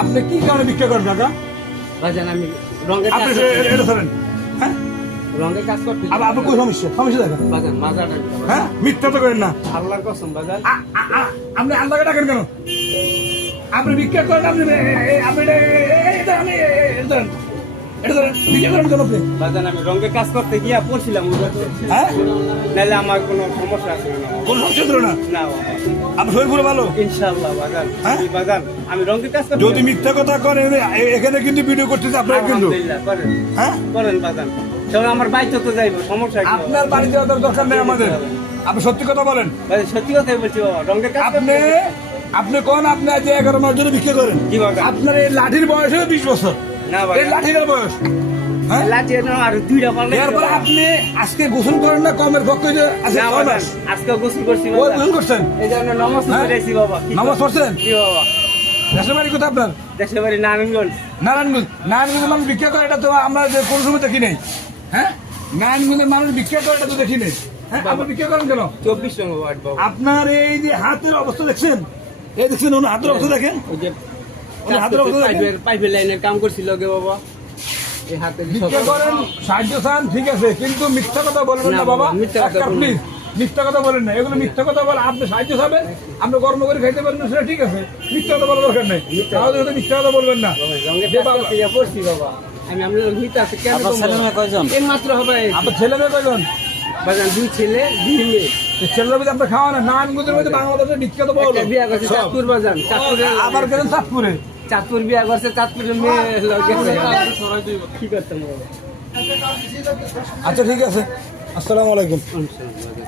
আপনি কি কারণে ভিক্ষা করেন কাকা? বাজান আমি রঙের কাজ আপনি এটা ধরেন, হ্যাঁ? রঙের কাজ করতে আপনার কোন সমস্যা দেখেন, বাজান মাজাটা হ্যাঁ? মিথ্যা তো করেন না। আল্লাহর কসম বাজান। আপনি আল্লাহকে ডাকেন কেন? আপনি ভিক্ষা করেন, আপনি এটা ধরেন, ভিক্ষা করেন কেন আপনি? বাজান আমি রঙের কাজ করতে গিয়া পড়ছিলাম উঠতে, হ্যাঁ? নাহলে আমার কোনো সমস্যা আছে না। কোন সমস্যা ছিল না? না আপনার শরীর পুরো ভালো? ইনশাআল্লাহ বাজান। হ্যাঁ? বাজান আমি রঙের কাজ করতে যদি মিথ্যা কথা করেন, এখানে কিন্তু ভিডিও করতেছে আপনার কিন্তু, আলহামদুলিল্লাহ করেন, হ্যাঁ? করেন বাজান। তবে আমার বাইতে তো যাইব, সমস্যা কি? আপনার বাড়িতে যাওয়ার দরকার নেই আমাদের। আপনি সত্যি কথা বলেন। বাজান সত্যি কথাই বলছি বাবা, রঙের কাজ আপনি আপনি কোন আপনি আজ 11 মাস ধরে ভিক্ষা করেন? কি বাজান? আপনার এই লাঠির বয়স হলো 20 বছর। না এই বাজান লাঠির বয়স, হ্যাঁ? লাঠি না আর দুইটা পারলে এরপর আপনি আজকে গোসল করেন না কমের পক্ষে যে আছে না কয় বাজান মাস? আজকে গোসল করছি ওই বাজান, গোসল করছেন? এই জন্য নামাজ হ্যাঁ? পড়েছি বাবা। কি নামাজ পড়ছেন? কি বাবা? দেশের বাড়ি কোথায় আপনার? দেশের বাড়ি নারায়ণগঞ্জ। নারায়ণগঞ্জের মানুষ ভিক্ষা করে, এটা তো আমরা যে কোনো সময় দেখি নাই, হ্যাঁ? নারায়ণগঞ্জের মানুষ ভিক্ষা করে, এটা তো দেখি নাই, হ্যাঁ? আপনি ভিক্ষা করেন কেন? 24 নম্বর ওয়ার্ড বাবা। আপনার এই যে হাতের অবস্থা দেখছেন, এই দেখছেন ওনার হাতের অবস্থা দেখেন, ওই যে ওনার হাতের অবস্থা দেখেন। পাইপের লাইনের কাম করছিল গে বাবা, এই হাতে ভিক্ষা করেন, সাহায্য চান, ঠিক আছে, কিন্তু মিথ্যা কথা বলবেন না না বাবা, বাবা, মিথ্যা কথা বলবো না। প্লিজ মিথ্যা কথা বলেন না, এগুলো মিথ্যা কথা বলে আপনি সাহায্য চাবেন, আপনি কর্ম করে খাইতে পারেন না, সেটা ঠিক আছে, মিথ্যা কথা বলার দরকার নেই, তাহলে হয়তো মিথ্যা কথা বলবেন না। রঙের যে কাজ বাবা, করতে গিয়ে পড়ছি বাবা, আমি আপনার ভিতরে আছে কেন এই মাত্র হবে আপনার ছেলে মেয়ে কয়জন? বাজান 2 ছেলে 2 মেয়ে। এই ছেলের মধ্যে আপনার খাওয়া না, নারায়ণগঞ্জের মধ্যে বাংলাদেশের বিখ্যাত বল একটা বিয়া করছে চাঁদপুর বাজান, চাঁদপুরে আবার গেলেন চাঁদপুরে। চাঁদপুর বিয়া করছে, চাঁদপুরের মেয়ে লগে কি করতাম বাবা? আচ্ছা ঠিক আছে, আসসালামু আলাইকুম। বাজান